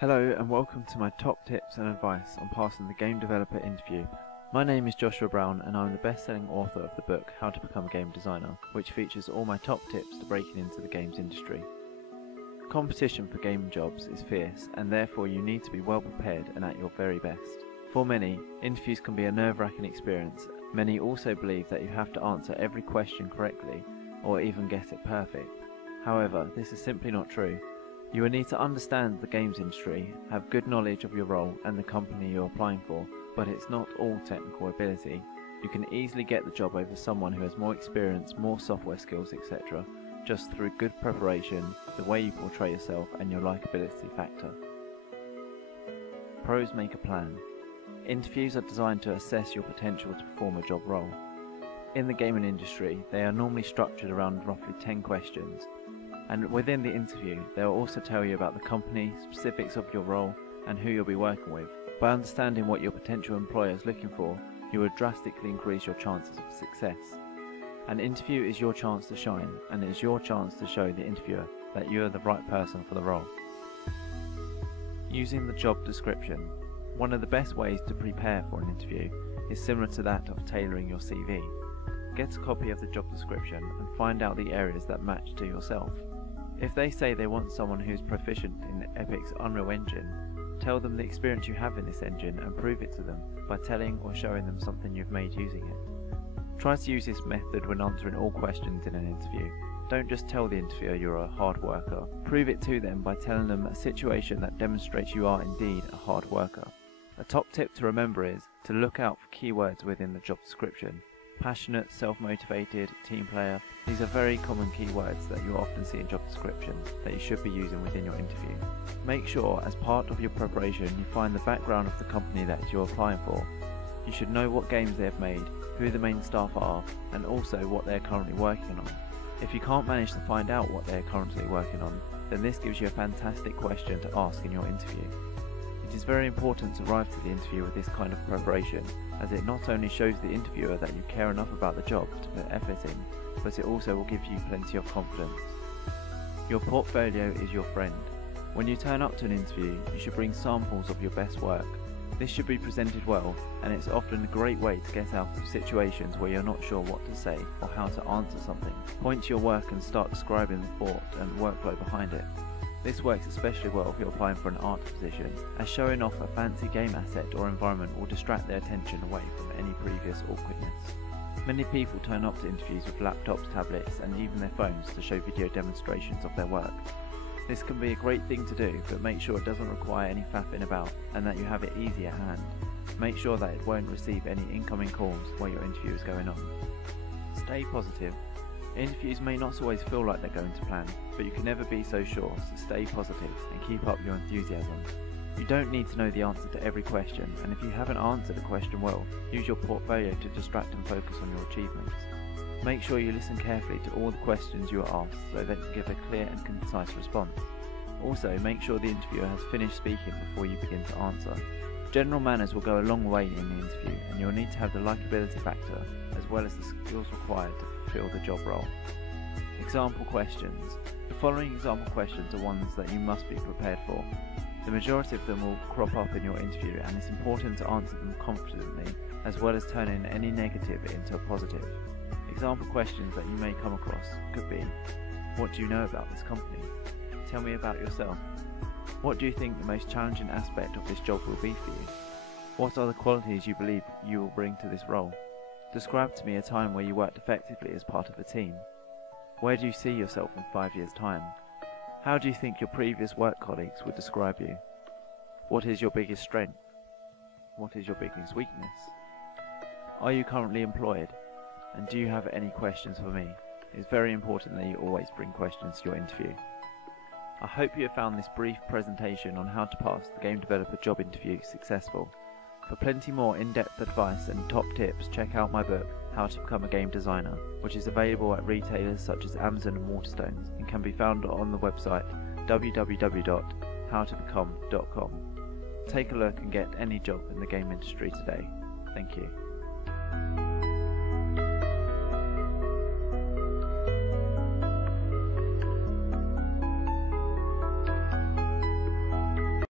Hello and welcome to my top tips and advice on passing the game developer interview. My name is Joshua Brown and I'm the best-selling author of the book How to Become a Game Designer, which features all my top tips to breaking into the games industry. Competition for game jobs is fierce and therefore you need to be well prepared and at your very best. For many, interviews can be a nerve-wracking experience. Many also believe that you have to answer every question correctly or even get it perfect. However, this is simply not true. You will need to understand the games industry, have good knowledge of your role and the company you're applying for, but it's not all technical ability. You can easily get the job over someone who has more experience, more software skills, etc., just through good preparation, the way you portray yourself and your likability factor. Pros make a plan. Interviews are designed to assess your potential to perform a job role. In the gaming industry, they are normally structured around roughly 10 questions. And within the interview, they will also tell you about the company, specifics of your role, and who you'll be working with. By understanding what your potential employer is looking for, you will drastically increase your chances of success. An interview is your chance to shine, and it is your chance to show the interviewer that you are the right person for the role. Using the job description. One of the best ways to prepare for an interview is similar to that of tailoring your CV. Get a copy of the job description and find out the areas that match to yourself. If they say they want someone who is proficient in Epic's Unreal Engine, tell them the experience you have in this engine and prove it to them by telling or showing them something you've made using it. Try to use this method when answering all questions in an interview. Don't just tell the interviewer you're a hard worker. Prove it to them by telling them a situation that demonstrates you are indeed a hard worker. A top tip to remember is to look out for keywords within the job description. Passionate, self-motivated, team player. These are very common keywords that you often see in job descriptions that you should be using within your interview. Make sure as part of your preparation you find the background of the company that you're applying for. You should know what games they have made, who the main staff are, and also what they are currently working on. If you can't manage to find out what they are currently working on, then this gives you a fantastic question to ask in your interview. It is very important to arrive to the interview with this kind of preparation, as it not only shows the interviewer that you care enough about the job to put effort in, but it also will give you plenty of confidence. Your portfolio is your friend. When you turn up to an interview, you should bring samples of your best work. This should be presented well, and it's often a great way to get out of situations where you're not sure what to say or how to answer something. Point to your work and start describing the thought and workflow behind it. This works especially well if you're applying for an art position, as showing off a fancy game asset or environment will distract their attention away from any previous awkwardness. Many people turn up to interviews with laptops, tablets and even their phones to show video demonstrations of their work. This can be a great thing to do, but make sure it doesn't require any faffing about and that you have it easy at hand. Make sure that it won't receive any incoming calls while your interview is going on. Stay positive. Interviews may not always feel like they're going to plan, but you can never be so sure, so stay positive and keep up your enthusiasm. You don't need to know the answer to every question, and if you haven't answered a question well, use your portfolio to distract and focus on your achievements. Make sure you listen carefully to all the questions you are asked so that you can give a clear and concise response. Also, make sure the interviewer has finished speaking before you begin to answer. General manners will go a long way in the interview, and you'll need to have the likability factor as well as the skills required to fulfill the job role. Example questions. The following example questions are ones that you must be prepared for. The majority of them will crop up in your interview, and it's important to answer them confidently as well as turning any negative into a positive. Example questions that you may come across could be: what do you know about this company? Tell me about yourself. What do you think the most challenging aspect of this job will be for you? What are the qualities you believe you will bring to this role? Describe to me a time where you worked effectively as part of a team. Where do you see yourself in 5 years' time? How do you think your previous work colleagues would describe you? What is your biggest strength? What is your biggest weakness? Are you currently employed? And do you have any questions for me? It's very important that you always bring questions to your interview. I hope you have found this brief presentation on how to pass the game developer job interview successful. For plenty more in-depth advice and top tips, check out my book, How to Become a Game Designer, which is available at retailers such as Amazon and Waterstones and can be found on the website www.howtobecome.com. Take a look and get any job in the game industry today. Thank you.